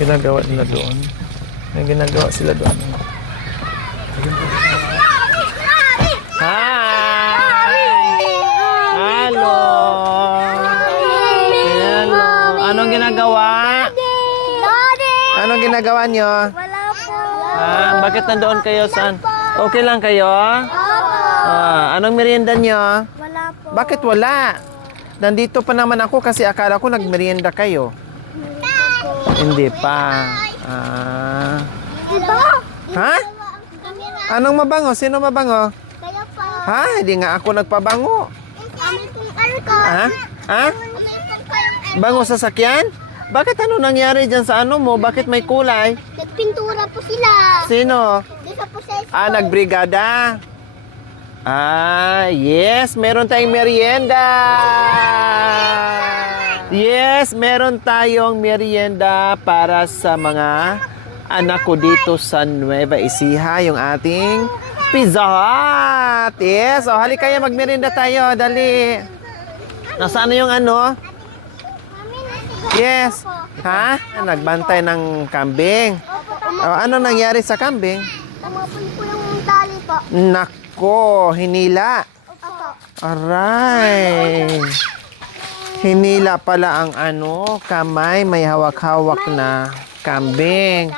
ginagawa nila doon? Anong ginagawa sila doon? Hi! Hello! Hello! Anong ginagawa? Anong ginagawa nyo? Wala po. Bakit nandoon kayo? Saan? Okay lang kayo? Anong merienda nyo? Wala po. Bakit wala? Nandito pa naman ako kasi akala ko nagmerienda kayo. Hindi pa. Diba? Ha? Anong mabango? Sino mabango? Kaya pa. Ha? Hindi nga ako nagpabango. Ha? Ha? Bango sa sakyan? Bakit ano nangyari dyan sa ano mo? Bakit may kulay? Nagpintura po sila. Sino? Dito po sa school. Nagbrigada. Yes, meron tayong merienda. Yes, meron tayong merienda para sa mga anak ko dito sa Nueva Ecija, yung ating Pizza Hut. Yes, halika kayo magmerienda tayo, dali. Nasaan yung ano? Yes. Ha? Nagbantay ng kambing. Ano nangyari sa kambing? Tumapon po yung tali po. Nako, hinila. Opo. Aray. Hinila pala ang ano, kamay, may hawak-hawak na kambing.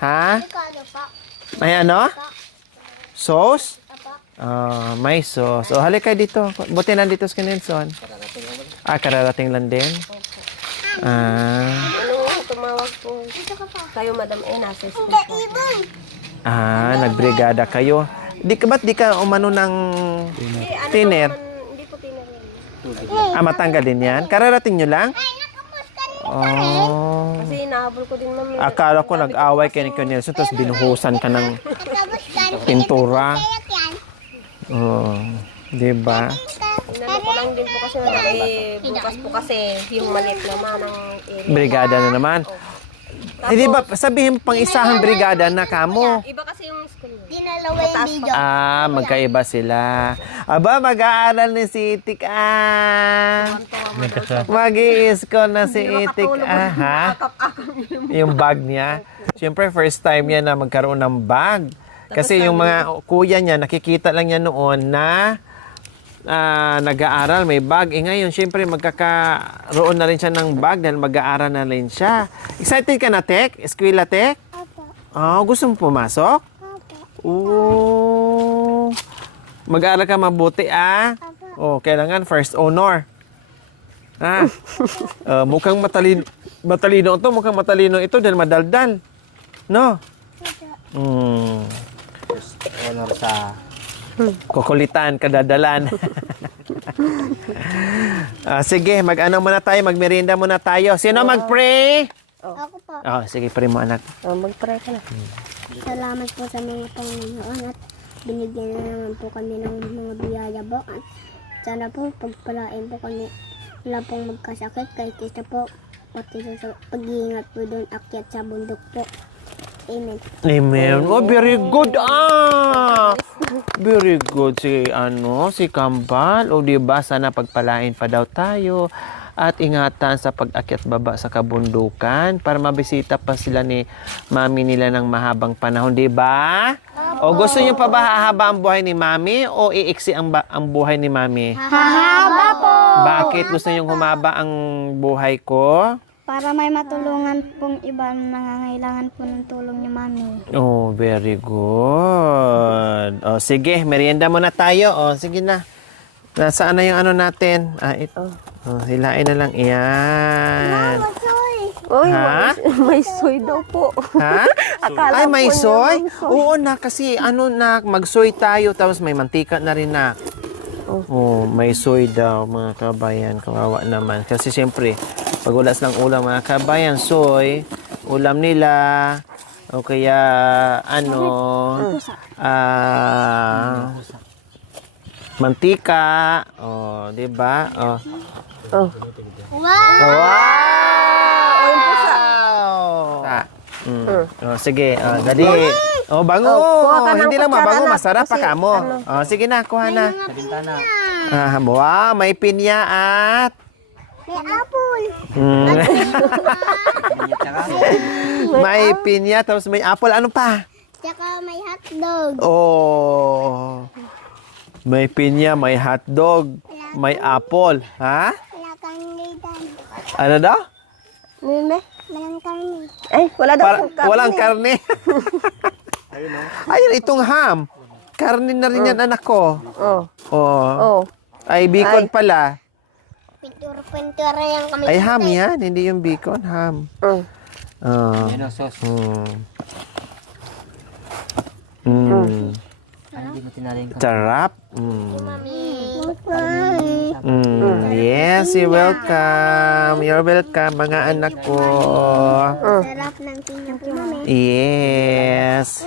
Ha? Kano po? May ano? Sauce? Opo. May sauce. Halika dito. Buti nandito si Nelson. Kararating lang din. Tumawag po kayo, Madam nasa school po. Nagbrigada kayo. Ba't di ka umano ng tiner? Hindi po tinarin. Matanggal din yan? Kararating nyo lang? Kasi inahabol ko din, ma'am. Akala ko nag-away kayo ni Nelson tapos binuhusan ka ng pintura. Diba? Inano ko lang din po kasi, Madam, bukas po kasi yung maliit naman ng area. Brigada na naman. Hindi ba, sabihin pang isahang brigada na kamo. Iba kasi yung school niya. Dinalawa yung video. Magkaiba sila. Aba, mag-aaral ni si Itik. Mag-i-school na si Itik. Ha? Yung bag niya. Siyempre, first time niya na magkaroon ng bag. Kasi yung mga kuya niya, nakikita lang niya noon na nag-aaral, may bag. Ngayon, siyempre, magkakaroon na rin siya ng bag dahil mag-aaral na rin siya. Excited ka na, Tek? Eskwela, Tek? Opo. Gusto mo pumasok? Opo. Mag-aaral ka mabuti, kailangan first honor. Mukhang matalino ito. Mukhang matalino ito dahil madaldal. No? First honor sa kukulitan, kadadalan. Sige, mag-ano muna tayo, magmerienda muna tayo. Sino mag-pray? Ako po. Sige, pray mo, anak. Mag-pray ka na. Salamat po sa mga Panginoon at binigyan na naman po kami ng mga biyaya po. At sana po pagpalain po kami. Wala pong magkasakit kahit isa po. Pati sa pag-iingat po doon akyat sa bundok po. Amen. Amen. Very good. Very good si Kambal. Diba, sana pagpalain pa daw tayo at ingatan sa pag-akyat baba sa kabundukan para mabisita pa sila ni mami nila ng mahabang panahon, diba? O gusto niyo pa ba hahaba ang buhay ni mami o iiksi ang buhay ni mami? Hahaba po! Bakit gusto niyo humaba ang buhay ko? Para may matulungan pong iba na nangangailangan po ng tulong ni Mami. Very good. Sige, merienda muna tayo. Sige na. Nasaan na yung ano natin? Ito. Hilain na lang. Iyan. Ha? May soy daw po. Ha? Akala may po niya soy? may soy. Oo na, kasi mag-soy tayo tapos may mantika na rin na. May soy daw, mga kabayan. Kawawa naman. Kasi siyempre, pag ulas ng ulam, mga kabayan, soy, ulam nila, o kaya, mantika, diba? Wow! Sige, dali. Bango. Hindi lang mabango, masarap pa kamo. Sige na, kuha na. Wow, may pinya at May apple. Mm. Pinya tsaka. May pinya, tapos may apple. Ano pa? Tsaka may hotdog. Oh. May pinya, may hotdog, may apple. Ha? Wala karne dan. Ano daw? Walang karne. Ay, wala daw akong karne. Walang karne. Ayun, itong ham. Karne na rin yan, anak ko. Oh. Oh. Oh. Ay, bacon pala. Pintura yung kami. Ay, ham yan. Hindi yung bacon, ham. Mm. Oh. Yan ang sauce. Mm. Ay, hindi mo tinaling ka. Sarap. Yes, you're welcome. You're welcome, mga anak ko. Sarap ng pinya po, mami. Yes.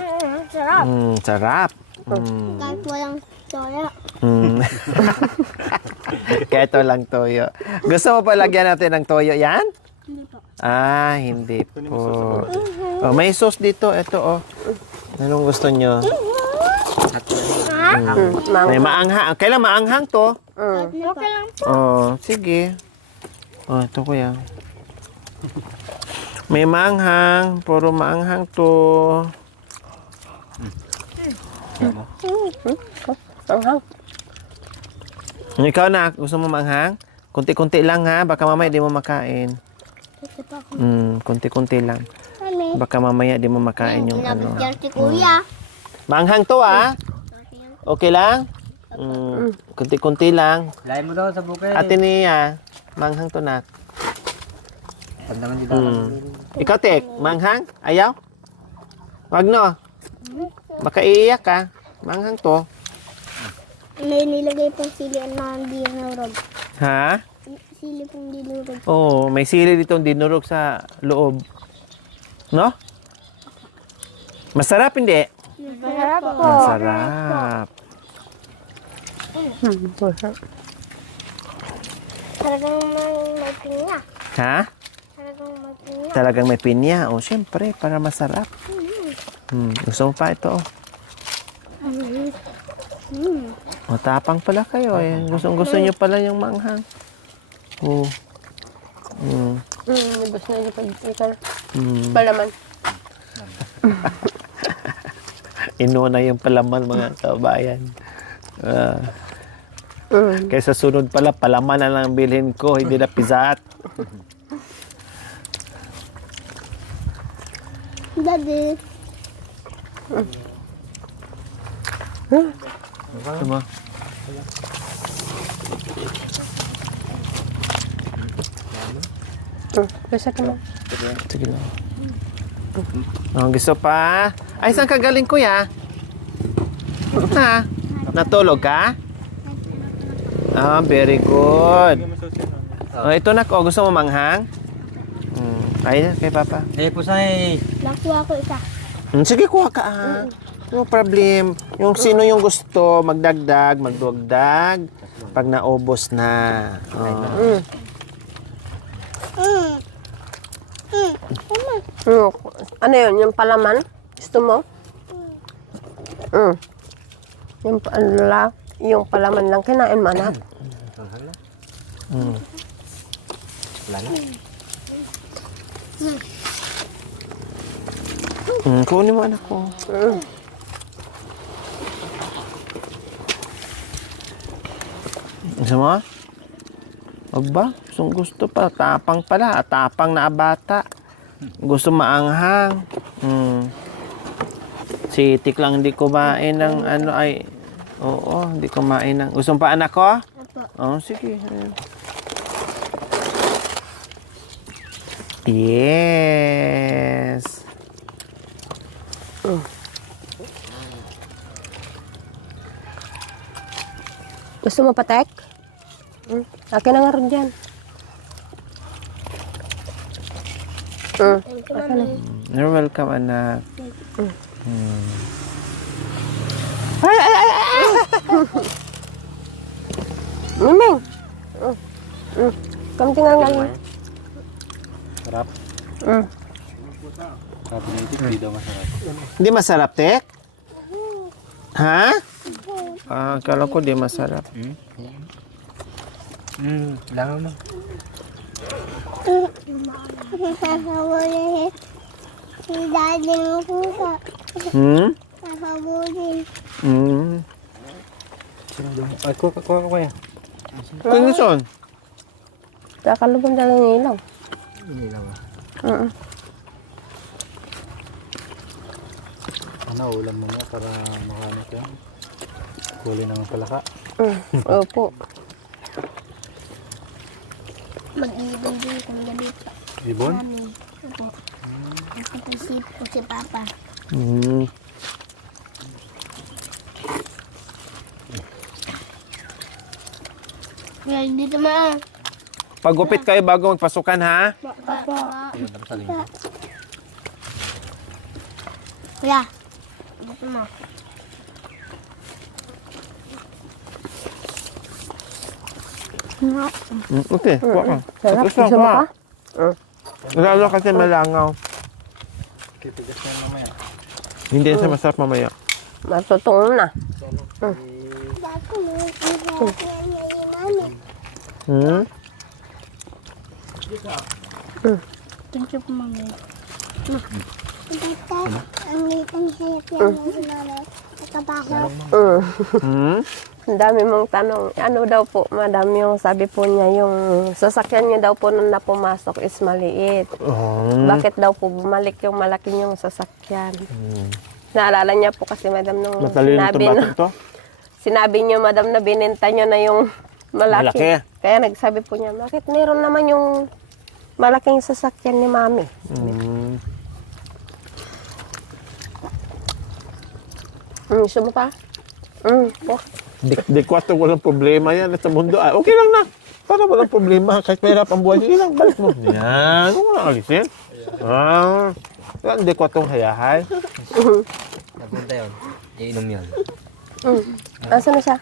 Sarap. Sarap. Mm. Kahit walang soya. Mm. Kahit walang toyo. Gusto mo pa lagyan natin ng toyo yan? Hindi po. Ah, hindi po. Oh, may sauce dito. Ito, oh. Anong gusto nyo? May maanghang. Kailan maanghang to? Okay lang po. Oh, sige. Oh, ito ko yan. May maanghang. Puro maanghang to. Anghang. Ikaw na, gusto mo maanghang? Kunti-kunti lang ha. Baka mamaya di mo makain. Kunti-kunti lang. Mami. Baka mamaya di mo makain yung ano. Nabigyan si kuya. Maanghang to ah. Okay lang? Kunti-kunti lang. Lain mo daw sa bukid. Ate niya, maanghang to na. Pandangan dito. Ikaw, Tek, maanghang? Ayaw? Wag no. Baka iiyak ka. Maanghang to. May nilagay pong sili na dinurog. Ha? Sili pong dinurog. Oo, may sili ditong dinurog sa loob. No? Masarap hindi? Masarap po. Masarap. Talagang may pinya. Ha? Talagang may pinya. Talagang may pinya. O, syempre, para masarap. Gusto mo pa ito? Matapang pala kayo. Eh. Gusto nyo pala yung manghang. Oo. Nabos na yung pag-ikan. Palaman. Inuna yung palaman, mga kabayan. Kaysa sunod pala, palaman na lang bilhin ko, hindi na pizat. Daddy. Diba? Basta ka mo. Sige lang. Oh, gusto pa? Ay, saan ka galing, kuya? Ha? Natulog ka? Ah, very good. Oh, ito na ko. Gusto mo manghang? Ay, kay Papa. Eh, pusay. Nakuha ko isa. Sige, kuha ka ha. No problem. Yung sino yung gusto, magdagdag, magduwagdag. Pag naubos na. Oh. Ano yun? Yung palaman? Gusto mo? Yung palaman lang kinain mo, anak. Wala na. Kunin mo, anak ko. Gusto mo? Wag ba? Gusto pa. Tapang pala. Tapang na bata. Gusto maanghang. Si Tik lang hindi kumain ng ano ay... Oo, hindi kumain ng... Gusto mo pa, anak ko? Apo. Oo, sige. Yes. Gusto mo patek? Akin na nga rin dyan. Thank you, mami. You're welcome, anak. Miming! Kamti nga nga. Sarap. Sabi na ito, hindi daw masarap. Hindi masarap, Tek? Ha? Akala ko di masarap. Langan mo. Sasabunin si daddy ng pusa. Hmm? Sasabunin. Sino doon? Ay, kuha ko yan. Kung Kakalubong lang ng ilaw. Hindi lang ah. Ano, ulam mo nga para makahanap yan. Huli ng palaka. Opo. Mag-iibon din kung galit pa Ibon? namin. Opo. Nakapasip ko si Papa. Kaya dito ma. Pagupit kayo bago magpasukan, ha? Papa. Ibon sa linggo. Kuya. Dito ma. Okay, kuha ka. Sarap. Gusto Gusto ko, mo ha? ka? Lalo kasi malangaw. Kitigas na yan mamaya. Hindi siya masarap mamaya. Matutong na. Dako mo. Ang sarap yan ni Mami. Hmm? Thank you po, Mami. Ang litang hayat yan ng Mami. Nakabaho. Hmm? Ang dami mong tanong. Ano daw po, madam, yung sabi po niya, yung sasakyan niya daw po nung napumasok is maliit. Bakit daw po bumalik yung malaki yung sasakyan? Naalala niya po kasi, madam, nung Matalino itong batang to? sinabi niyo, madam, na binenta niyo na yung malaki. Malaki. Kaya nagsabi po niya, bakit mayroon naman yung malaking sasakyan ni Mami? Gusto mo pa? Oh. Di kwato walang problema yan sa mundo. Ah, okay lang na. Para walang problema. Kahit mahirap ang buhay, sige lang. Balik mo. Yan. Huwag mo na alisin. Ah. Yan, di kwatong hayahay. Napunta yun. Iinom yun. Asa na siya?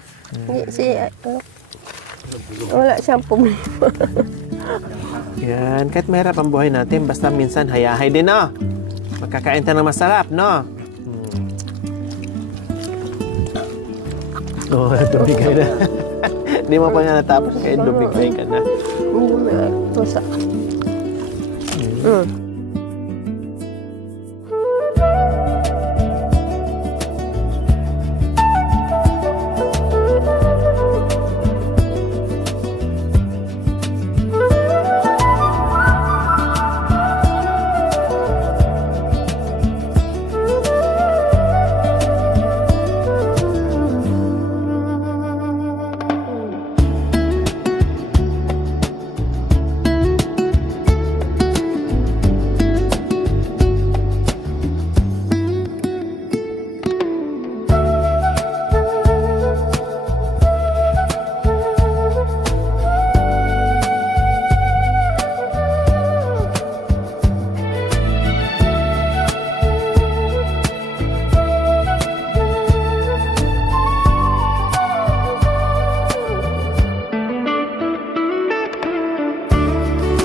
Wala siyang problema. Yan. Kahit mahirap ang buhay natin, basta minsan hayahay din, no? Magkakain tayo ng masarap, no? Oh, dumigay na. Hindi mo pa nga natapos kaya dumigay ka na. Masa.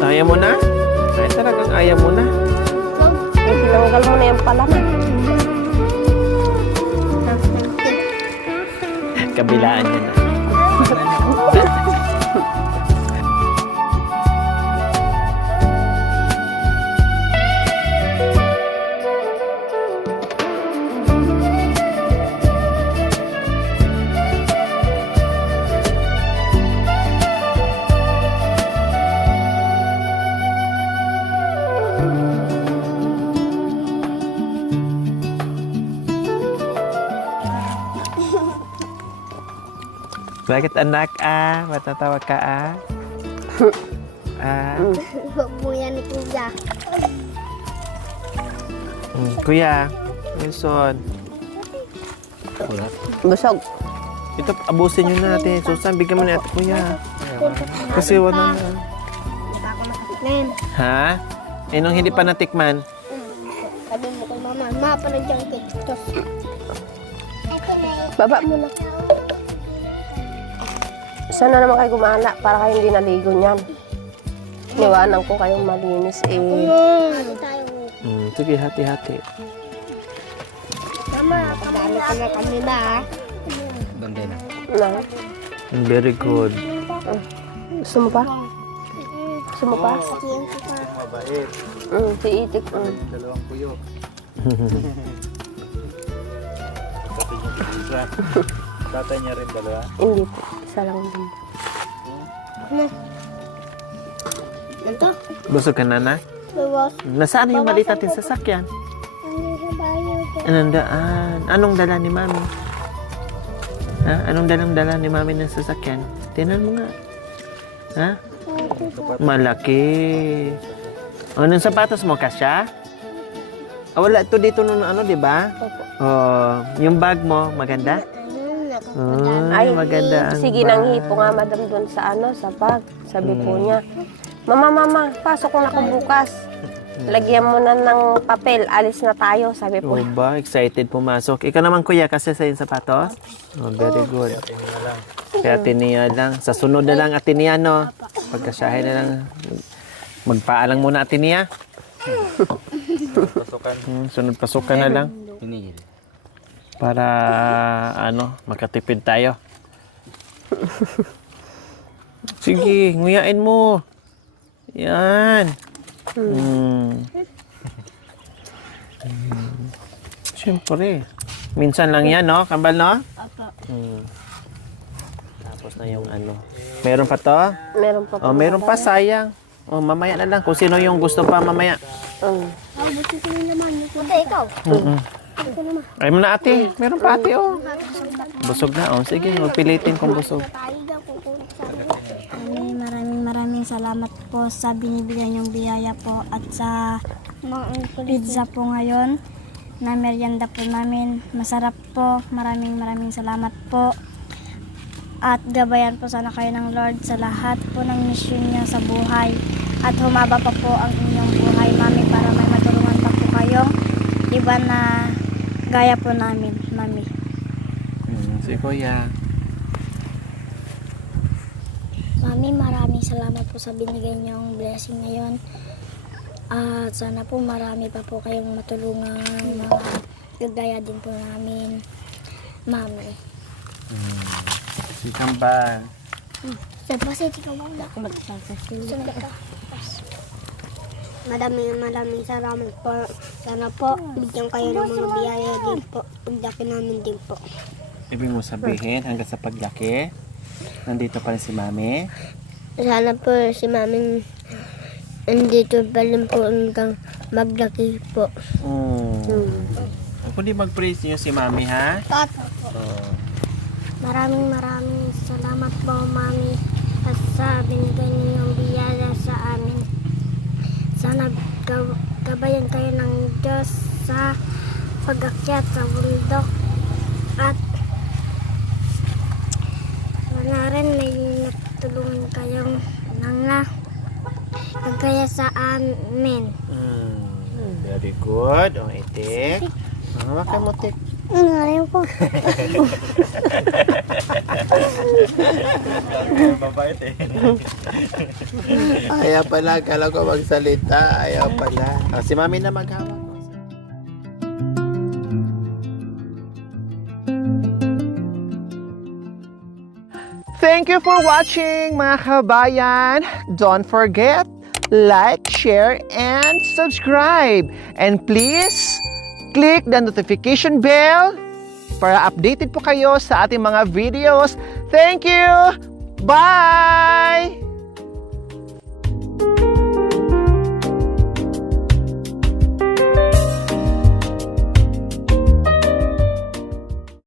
Ayaw mo na? Ay, talagang ayaw mo na. Tinanggal mo na yung palaman. Kabilaan niya na. Bakit anak ba't natawa ka Huwag mo yan ni Kuya. Kuya, Wilson. Busog. Ito, abusin nyo na natin. Susan, bigyan mo na ito, kuya. Kasi wala na. Hindi pa ako nakatikman. Ha? Eh, nung hindi pa natikman. Sabi mo kay Mama, Ma, parang dyan kay Tos. Ito na Baba mo na. Sana naman kayo gumala para kayo hindi naligo niyan. Niwanan ko kayong malinis eh. Ano tayo? Sige, hati-hati. Mama, kamali ka na kami ba? Bande na. Na. Very good. Gusto mo pa? Gusto mo pa? Pati yung kita. Yung mabait. Si Itik. Yung dalawang kuyo. Tatay niya din isa. Tatay niya rin dalawa. Hindi po. Isa lang din. Ito. Busog ka na, Nak? Bawas. Nasaan yung maliit natin sasakyan? Ang sa bayo po. Anong daan? Anong dala ni Mami? Ha? Anong dala ni Mami ng sasakyan? Tingnan mo nga. Ha? Malaki. O, nung sapatos mo, kasya? Ah, wala ito dito nung ano, di ba? Opo. Oh, yung bag mo, maganda? Ay, maganda ang sige bag. nang hipo nga madam doon sa sa bag. Sabi po niya, Mama, pasok na ako bukas. Lagyan mo na ng papel, alis na tayo, sabi po. Oh ba, excited pumasok. Ikaw naman kuya, kasi sa yung sapatos? Oh, very good. Kaya Atenia lang. Sa sunod na lang Atenia, no? Pagkasyahin na lang. Magpaalang muna Atenia. Pasukan. Sunod pasukan na lang. Para, makatipid tayo. Sige, nguyain mo. Yan. Siyempre. Minsan lang yan, no? Kambal, no? Tapos na yung Meron pa to? Meron pa po. Oh, meron pa, sayang. Oh, mamaya na lang. Kung sino yung gusto pa, mamaya. Buti ko na naman. Buti ikaw. Ito naman. Ay mo na ate. Meron pa ate, oh. Busog na, oh. Sige, magpilitin kung busog. Tayo daw kukunin sa maraming salamat po sa binibigay niyong biyaya po at sa pizza po ngayon na merienda po namin. Masarap po. Maraming salamat po. At gabayan po sana kayo ng Lord sa lahat po ng mission niyo sa buhay. At humaba pa po ang inyong buhay, Mami, para may matulungan pa po kayong iba na gaya po namin, Mami. Si Kuya. Mami, maraming salamat po sa binigay niyong blessing ngayon. At sana po marami pa po kayong matulungan, mga gagaya din po namin, Mami. Si Kambal. Sa pasiti ka wala. Sunod ka. Maraming salamat po. Sana po, bigyan kayo ng mga biyaya din po. Paglaki namin din po. Ibig mo sabihin, hanggang sa paglaki, nandito pa rin si Mami. Sana po si Mami andito pa rin po hanggang maglaki po. Kung di mag-praise niyo si Mami, ha? Maraming salamat po, Mami, at sa binigay ninyong biyaya sa amin. Sana gabayan kayo ng Diyos sa pag-akyat sa bundok at sana rin may natulungan kayong mga kagaya sa amin. Very good. O, itik. Makan mo, tik. Ngayon po. Mabait eh. Ayaw pala. Kala ko magsalita. Ayaw pala. O, si Mami na maghawak. Thank you for watching, mga kabayan. Don't forget, like, share, and subscribe. And please, click the notification bell para updated po kayo sa ating mga videos. Thank you! Bye!